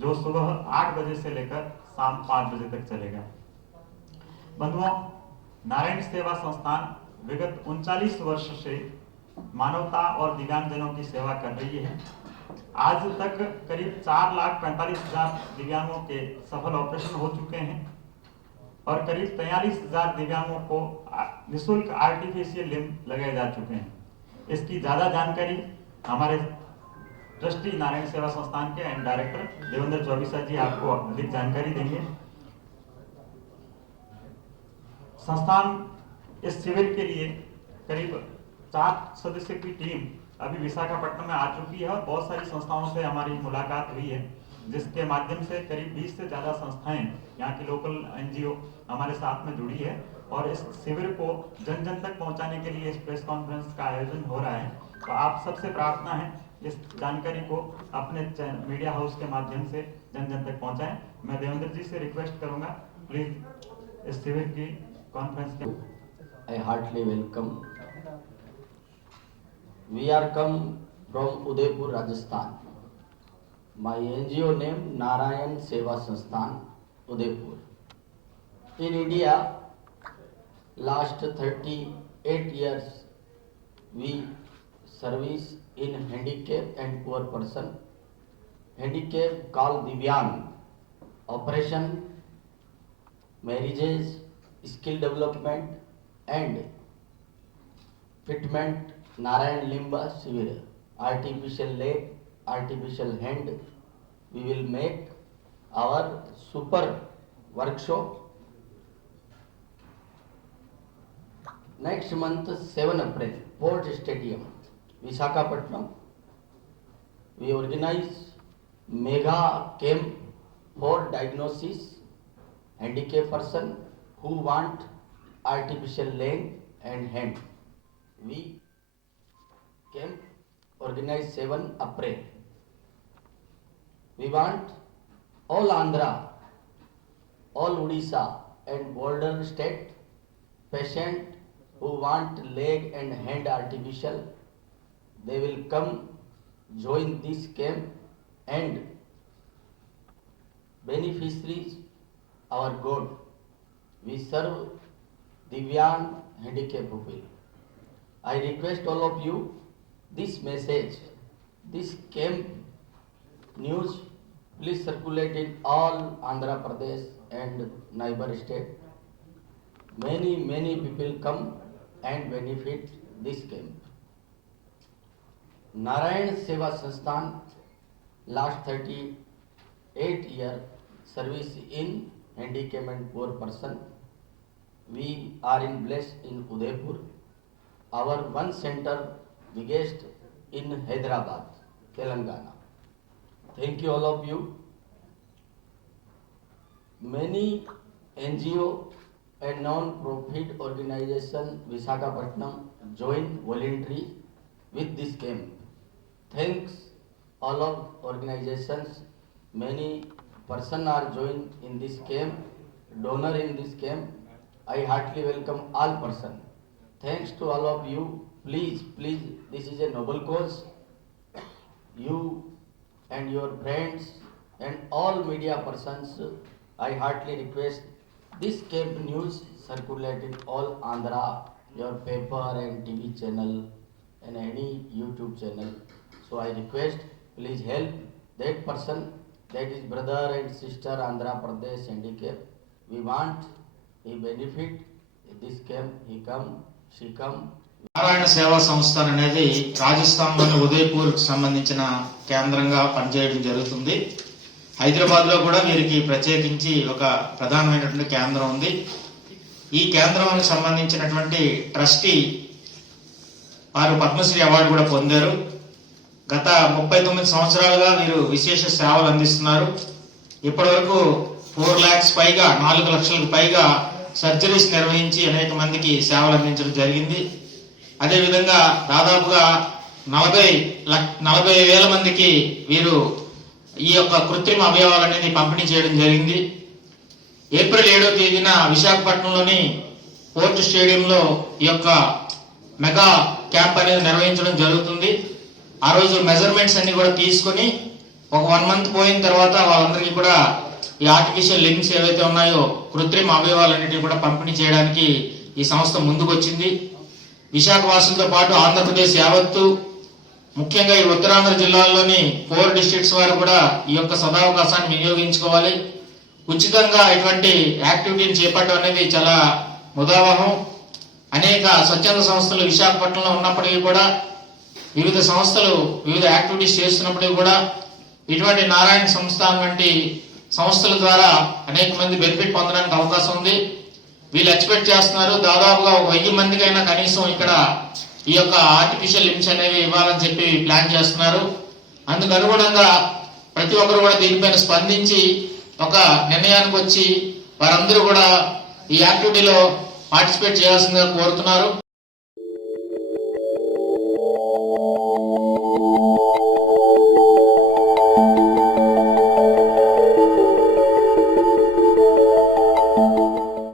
जो सुबह 8 बजे से लेकर शाम 5 बजे तक चलेगा। बंधुओं, नारायण सेवा संस्थान विगत 39 वर्ष से मानवता और दिव्यांगजनों की सेवा कर रही है। आज तक करीब 4,45,000 दिव्यांगों के सफल ऑपरेशन हो चुके हैं और करीब 43,000 दिव्यांगों को निःशुल्क आर्टिफिशियल लिम्ब लगाए जा चुके हैं। इसकी ज़्यादा जानकारी हमारे ट्रस्टी नारायण सेवा संस्थान के एंड डायरेक्टर देवेंद्र चौबीसा जी आपको अधिक जानकारी देंगे। संस्थान इस शिविर के लिए करीब 4 सदस्य की टीम अभी विशाखापट्टनम में आ चुकी है और बहुत सारी संस्थाओं से हमारी मुलाकात हुई है, जिसके माध्यम से करीब 20 से ज़्यादा संस्थाएं, यहाँ की लोकल एनजीओ हमारे साथ में जुड़ी है और इस शिविर को जन जन तक पहुँचाने के लिए इस प्रेस कॉन्फ्रेंस का आयोजन हो रहा है। तो आप सबसे प्रार्थना है इस जानकारी को अपने मीडिया हाउस के माध्यम से जन जन तक पहुँचाएं। मैं देवेंद्र जी से रिक्वेस्ट करूँगा, प्लीज इस शिविर की कॉन्फ्रेंस के I heartily welcome. We are come from Udaipur, Rajasthan. My NGO name Narayan Seva Sansthan, Udaipur. In India, last 38 years, we service in handicap and poor person. Handicap called Divyang, operation, marriages, skill development and fitment, Narayan Limba Shivir, artificial leg, artificial hand. We will make our super workshop next month 7 April, Port Stadium, Visakhapatnam. We organize mega camp for diagnosis handicap person who want artificial leg and hand. We camp organize 7 April. We want all Andhra, all Odisha and border state patient who want leg and hand artificial, they will come join this camp and beneficiaries our God. We serve Divyang handicap people. I request all of you, this message, this camp news, please circulate in all Andhra Pradesh and neighbor state. Many people come and benefit this camp. Narayan Seva Sansthan last 38 year service in handicap and poor person. We are in blessed in Udaipur. Our one center biggest in Hyderabad, Telangana. Thank you all of you. Many NGO and non-profit organization Visakhapatnam join voluntary with this camp. Thanks all of organizations. Many person are joined in this camp, donor in this camp. I heartily welcome all person. Thanks to all of you. Please, this is a noble cause. You and your friends and all media persons, I heartily request this camp news circulated all Andhra, your paper and TV channel and any YouTube channel. So I request, please help that person, that is brother and sister Andhra Pradesh handicap. We want he benefit this camp, he come, she come. Narayana సేవా సంస్థాన్ అనేది రాజస్థాన్లోని ఉదయపూర్ సంబంధించిన కేంద్రంగా పనిచేయడం జరుగుతుంది. హైదరాబాద్లో కూడా వీరికి ప్రత్యేకించి ఒక ప్రధానమైనటువంటి కేంద్రం ఉంది. ఈ కేంద్రానికి సంబంధించినటువంటి ట్రస్టీ వారు పద్మశ్రీ అవార్డు కూడా పొందారు. గత 39 సంవత్సరాలుగా వీరు విశేష సేవలు అందిస్తున్నారు. ఇప్పటి వరకు 4 lakhs పైగా 4 లక్షలకు పైగా సర్జరీస్ నిర్వహించి అనేక మందికి సేవలు అందించడం జరిగింది. అదేవిధంగా దాదాపుగా 40,000 మందికి వీరు ఈ యొక్క కృత్రిమ అవయవాలు అనేది పంపిణీ చేయడం జరిగింది. ఏప్రిల్ 7వ తేదీన విశాఖపట్నంలోని పోర్ట్ స్టేడియంలో ఈ యొక్క మెగా క్యాంప్ అనేది నిర్వహించడం జరుగుతుంది. ఆ రోజు మెజర్మెంట్స్ అన్ని కూడా తీసుకొని ఒక 1 మంత్ పోయిన తర్వాత వాళ్ళందరికీ కూడా ఈ ఆర్టిఫిషియల్ లింక్స్ ఏవైతే ఉన్నాయో కృత్రిమ అవయవాలన్నిటిని కూడా పంపిణీ చేయడానికి ఈ సంస్థ ముందుకు వచ్చింది. విశాఖ వాసులతో పాటు ఆంధ్రప్రదేశ్ యావత్తు, ముఖ్యంగా ఈ ఉత్తరాంధ్ర జిల్లాల్లోని 4 డిస్ట్రిక్ట్స్ వారు కూడా ఈ యొక్క సదావకాశాన్ని వినియోగించుకోవాలి. ఉచితంగా ఇటువంటి యాక్టివిటీని చేపట్టడం అనేది చాలా ముదావహం. అనేక స్వచ్ఛంద సంస్థలు విశాఖపట్నంలో ఉన్నప్పటికీ కూడా, వివిధ సంస్థలు వివిధ యాక్టివిటీస్ చేస్తున్నప్పటికీ కూడా ఇటువంటి నారాయణ సంస్థానం వంటి సంస్థల ద్వారా అనేక మంది బెనిఫిట్ పొందడానికి అవకాశం ఉంది. వీళ్ళు ఎక్స్పెక్ట్ చేస్తున్నారు దాదాపుగా 1000 మందికైనా కనీసం ఇక్కడ ఈ యొక్క ఆర్టిఫిషియల్ లింబ్స్ అనేవి ఇవ్వాలని చెప్పి ప్లాన్ చేస్తున్నారు. అందుకు అనుగుణంగా ప్రతి ఒక్కరు కూడా దీనిపైన స్పందించి ఒక నిర్ణయానికి వచ్చి వారందరూ కూడా ఈ యాక్టివిటీలో పార్టిసిపేట్ చేయాల్సిందిగా కోరుతున్నారు.